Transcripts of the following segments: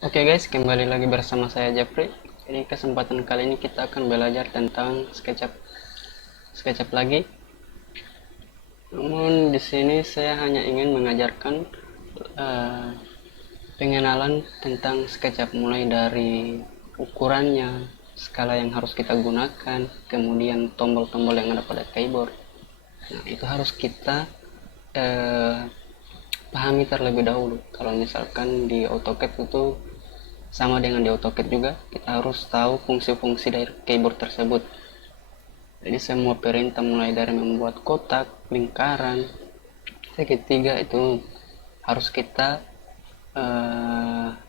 Oke guys, kembali lagi bersama saya Jeffrey. Jadi kesempatan kali ini kita akan belajar tentang SketchUp lagi. Namun di sini saya hanya ingin mengajarkan eh, pengenalan tentang SketchUp, mulai dari ukurannya, skala yang harus kita gunakan, kemudian tombol-tombol yang ada pada keyboard. Nah, itu harus kita eh, pahami terlebih dahulu. Kalau misalkan di AutoCAD itu sama dengan di AutoCAD juga, kita harus tahu fungsi-fungsi dari keyboard tersebut. Jadi semua perintah mulai dari membuat kotak, lingkaran, segitiga itu harus kita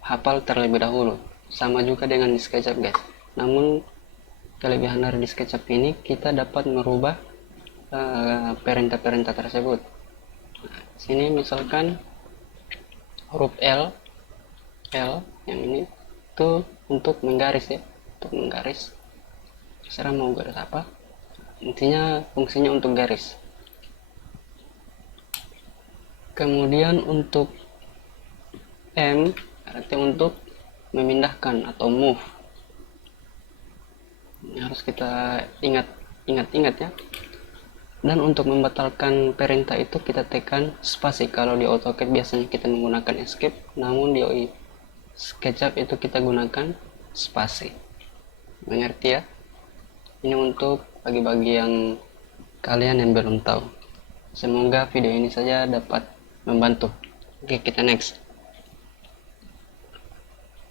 hafal terlebih dahulu. Sama juga dengan di SketchUp guys. Namun kelebihan dari di SketchUp ini kita dapat merubah perintah-perintah tersebut. Sini misalkan huruf L yang ini itu untuk menggaris ya, untuk menggaris. Terserah mau garis apa. Intinya fungsinya untuk garis. Kemudian untuk M berarti untuk memindahkan atau move. Ini harus kita ingat ya. Dan untuk membatalkan perintah itu kita tekan spasi. Kalau di AutoCAD biasanya kita menggunakan escape, namun di SketchUp itu kita gunakan spasi. Mengerti ya? Ini untuk bagi-bagi yang kalian yang belum tahu. Semoga video ini saja dapat membantu. Oke, kita next.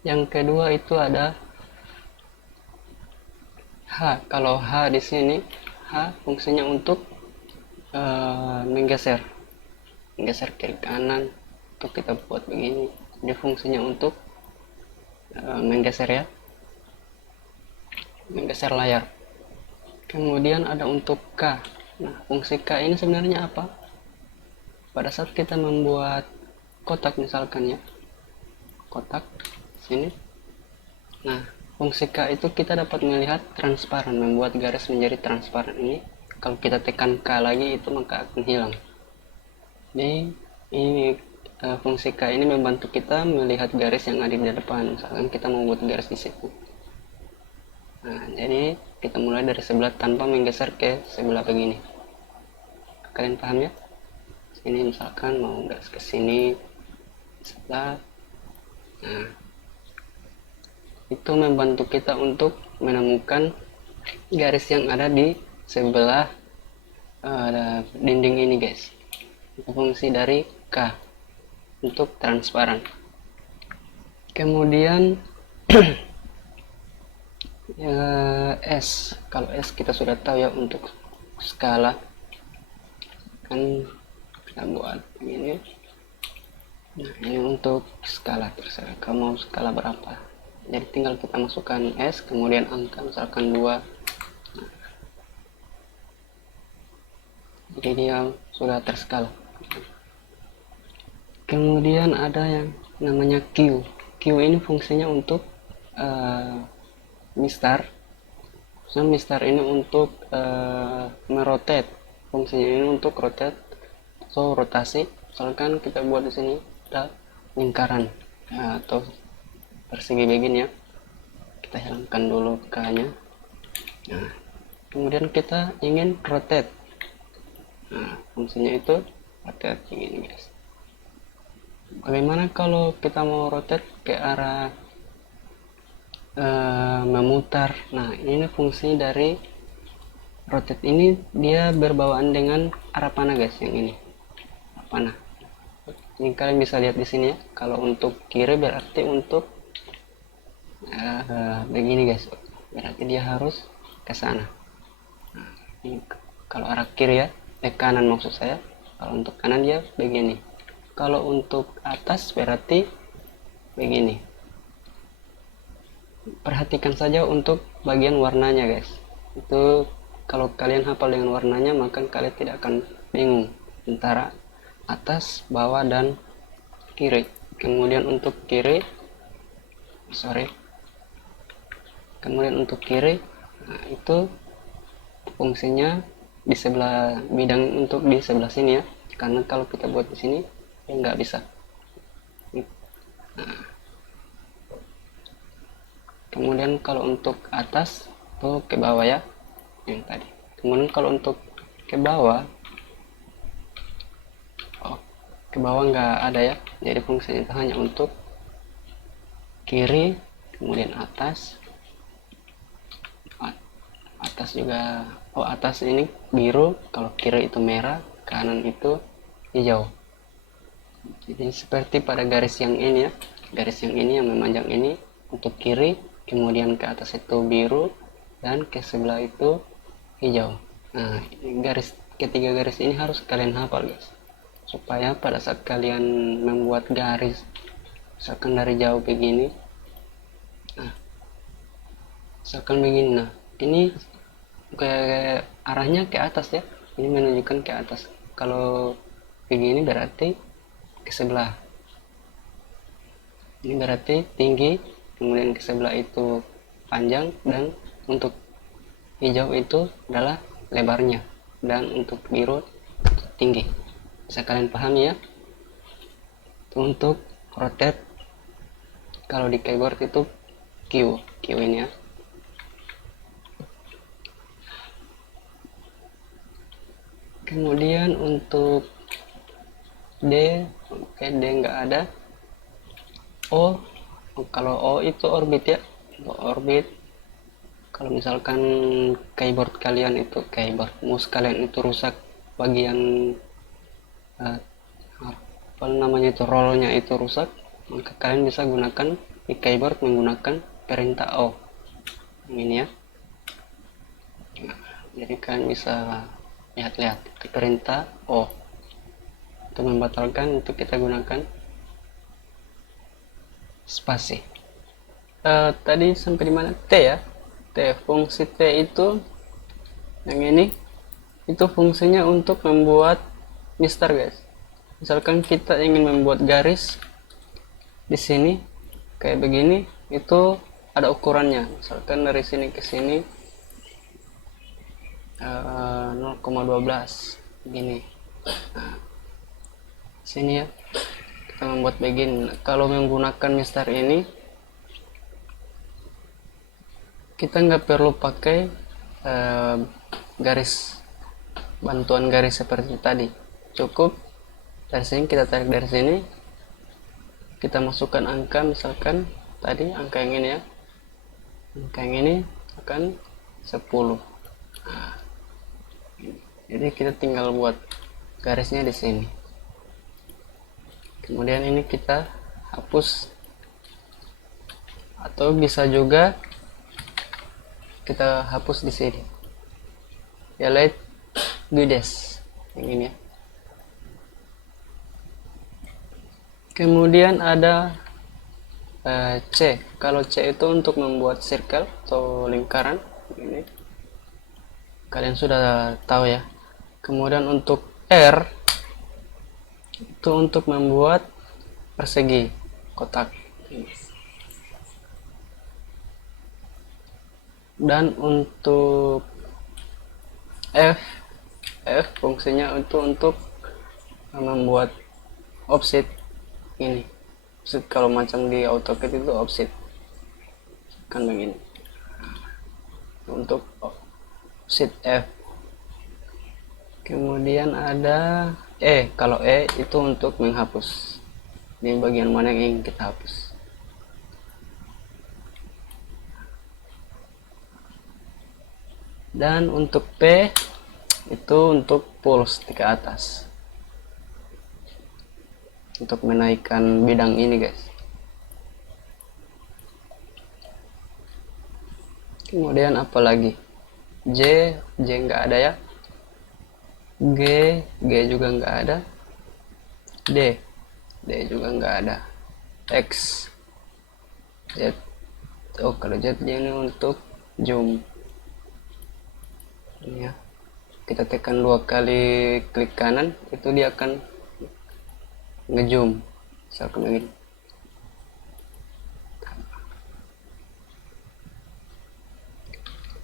Yang kedua itu ada H. Kalau H di sini, H fungsinya untuk menggeser kiri kanan. Untuk kita buat begini. Jadi fungsinya untuk menggeser ya, menggeser layar. Kemudian ada untuk K. Nah, fungsi K ini sebenarnya apa? Pada saat kita membuat kotak misalkan ya, kotak sini. Nah, fungsi K itu kita dapat melihat transparan, membuat garis menjadi transparan. Ini kalau kita tekan K lagi itu maka akan hilang. Jadi ini fungsi K ini membantu kita melihat garis yang ada di depan. Misalkan kita mau buat garis di situ. Nah, jadi kita mulai dari sebelah tanpa menggeser ke sebelah begini. Kalian paham ya? Sini misalkan mau garis ke sini, sebelah. Nah, itu membantu kita untuk menemukan garis yang ada di sebelah dinding ini guys. Itu fungsi dari K untuk transparan. Kemudian S. Kalau S kita sudah tahu ya, untuk skala. Kan kita buat ini. Nah, ini untuk skala, terserah kamu mau skala berapa. Jadi tinggal kita masukkan S, kemudian angka misalkan 2. Nah, jadi dia sudah terskala. Kemudian ada yang namanya Q. Q ini fungsinya untuk mistar. Mistar ini untuk merotate. Fungsinya ini untuk rotate, so rotasi. Misalkan kita buat di sini ada lingkaran atau persegi begini ya. Kita hilangkan dulu K-nya. Nah, kemudian kita ingin rotate. Nah, fungsinya itu rotate begini guys. Bagaimana kalau kita mau rotate ke arah memutar? Nah, ini fungsi dari rotate ini, dia berbawaan dengan arah panah guys, yang ini panah. Ini kalian bisa lihat di sini ya. Kalau untuk kiri berarti untuk begini guys, berarti dia harus ke sana. Nah, ini kalau arah kiri ya, kanan maksud saya. Kalau untuk kanan dia begini. Kalau untuk atas berarti begini. Perhatikan saja untuk bagian warnanya guys. Itu kalau kalian hafal dengan warnanya, maka kalian tidak akan bingung antara atas, bawah, dan kiri. Kemudian untuk kiri, kemudian untuk kiri, nah itu fungsinya di sebelah bidang, untuk di sebelah sini ya. Karena kalau kita buat di sini ya nggak bisa. Nah, Kemudian kalau untuk atas tuh ke bawah ya, yang tadi. Kemudian kalau untuk ke bawah, ke bawah nggak ada ya, jadi fungsinya itu hanya untuk kiri, kemudian atas. Atas juga, atas ini biru, kalau kiri itu merah, kanan itu hijau. Jadi seperti pada garis yang ini ya, garis yang ini yang memanjang ini untuk kiri, kemudian ke atas itu biru, dan ke sebelah itu hijau. Nah, ketiga garis ini harus kalian hafal guys, supaya pada saat kalian membuat garis misalkan dari jauh begini, nah ini kayak arahnya ke atas ya, ini menunjukkan ke atas. Kalau begini berarti ke sebelah, ini berarti tinggi, kemudian ke sebelah itu panjang, dan untuk hijau itu adalah lebarnya, dan untuk biru tinggi. Bisa kalian pahami ya. Itu untuk rotate, kalau di keyboard itu Q ini ya. Kemudian untuk D, oke, D nggak ada. O, kalau O itu orbit ya, orbit. Kalau misalkan mouse kalian itu rusak bagian apa namanya itu, rollnya itu rusak, maka kalian bisa gunakan di keyboard menggunakan perintah O ini ya. Nah, jadi kalian bisa lihat-lihat perintah O. Untuk membatalkan itu kita gunakan spasi. Tadi sampai di mana? T ya. T, fungsi T itu yang ini, itu fungsinya untuk membuat mister guys. Misalkan kita ingin membuat garis di sini kayak begini, itu ada ukurannya. Misalkan dari sini ke sini 0,12 begini. Nah, sini ya kita membuat begini. Kalau menggunakan mister ini, kita nggak perlu pakai bantuan garis seperti tadi. Cukup dari sini, kita tarik dari sini, kita masukkan angka, misalkan tadi angka yang ini ya, angka yang ini akan 10. Nah, jadi kita tinggal buat garisnya di sini. Kemudian ini kita hapus, atau bisa juga kita hapus di sini ya, lihat gudes yang ini ya. Kemudian ada C. Kalau C itu untuk membuat circle atau lingkaran ini, kalian sudah tahu ya. Kemudian untuk R itu untuk membuat persegi, kotak. Dan untuk F fungsinya itu untuk membuat offset ini. Offset kalau macam di AutoCAD itu offset kan begini. Untuk offset F. Kemudian ada E. Kalau E itu untuk menghapus. Ini bagian mana yang ingin kita hapus. Dan untuk P itu untuk pull stick ke atas, untuk menaikkan bidang ini guys. Kemudian apa lagi? J nggak ada ya. G juga nggak ada. D juga nggak ada. X, Z, kalau Z ini untuk zoom ya. Kita tekan 2 kali klik kanan, itu dia akan ngezoom misalkan begini.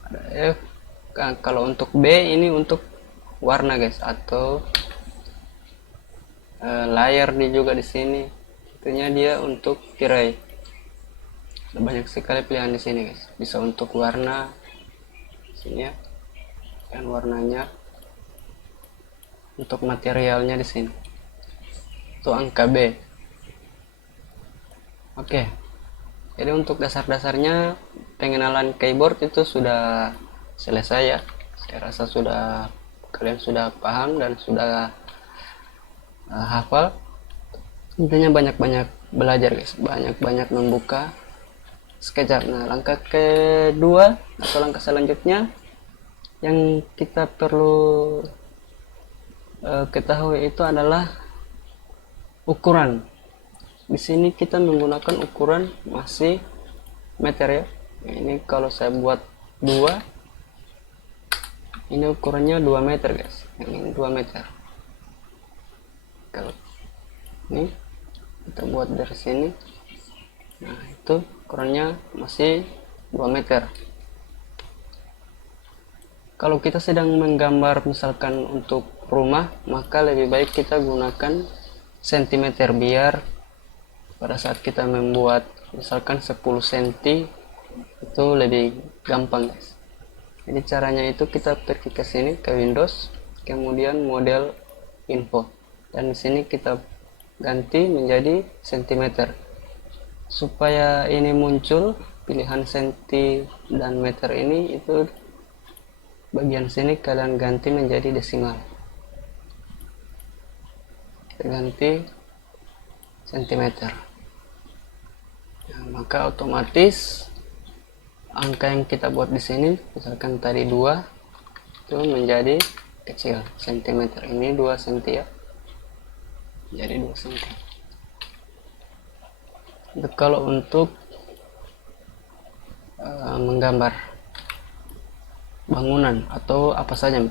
Ada F. Kalau untuk B ini untuk warna guys, atau layar juga di sini, tentunya dia untuk tirai. banyak sekali pilihan di sini guys. Bisa untuk warna sini ya, dan warnanya, untuk materialnya di sini itu angka B. Oke, jadi untuk dasar-dasarnya pengenalan keyboard itu sudah selesai ya. Saya rasa kalian sudah paham dan sudah hafal. Intinya banyak-banyak belajar guys, banyak-banyak membuka SketchUp. Nah, langkah kedua atau langkah selanjutnya yang kita perlu ketahui itu adalah ukuran. Di sini kita menggunakan ukuran masih meter ya. Ini kalau saya buat 2, ini ukurannya 2 meter guys. Yang ini 2 meter. Kalau ini kita buat dari sini, nah itu ukurannya masih 2 meter. Kalau kita sedang menggambar misalkan untuk rumah, maka lebih baik kita gunakan sentimeter, biar pada saat kita membuat misalkan 10 cm itu lebih gampang guys. Jadi caranya itu kita pergi ke sini ke Windows, kemudian model info, dan di sini kita ganti menjadi cm. Supaya ini muncul pilihan senti dan meter ini, itu bagian sini kalian ganti menjadi desimal. Kita ganti sentimeter. Nah, maka otomatis angka yang kita buat di sini, misalkan tadi 2, itu menjadi kecil. Sentimeter ini 2 cm ya. Jadi 2 cm. Itu kalau untuk menggambar bangunan atau apa saja,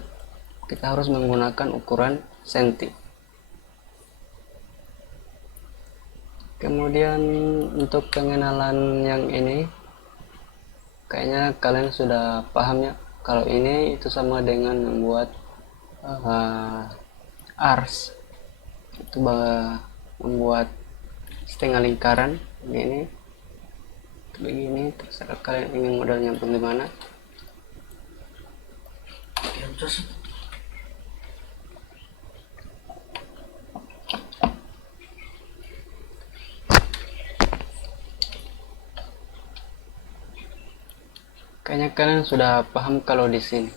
kita harus menggunakan ukuran senti. Kemudian untuk pengenalan yang ini, kayaknya kalian sudah paham ya. Kalau ini itu sama dengan membuat ars, itu membuat setengah lingkaran begini, terserah kalian ingin modelnya bagaimana. Kayaknya kalian sudah paham kalau di sini.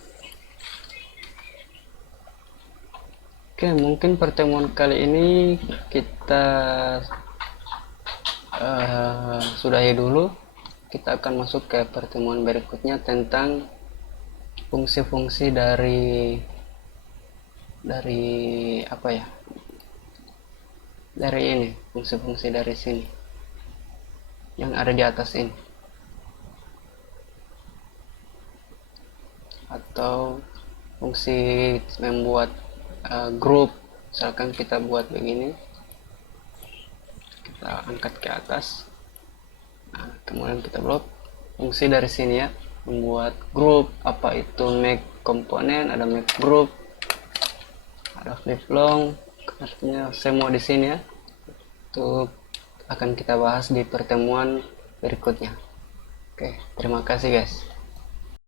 Oke, mungkin pertemuan kali ini kita sudahi dulu. Kita akan masuk ke pertemuan berikutnya tentang fungsi-fungsi dari apa ya? Dari ini, fungsi-fungsi dari sini yang ada di atas ini. Atau fungsi membuat grup, misalkan kita buat begini, kita angkat ke atas, nah, kemudian kita blok. Fungsi dari sini ya, membuat grup, apa itu make komponen, ada make group, ada flip long, artinya semua di sini ya. Itu akan kita bahas di pertemuan berikutnya. Oke, terima kasih guys.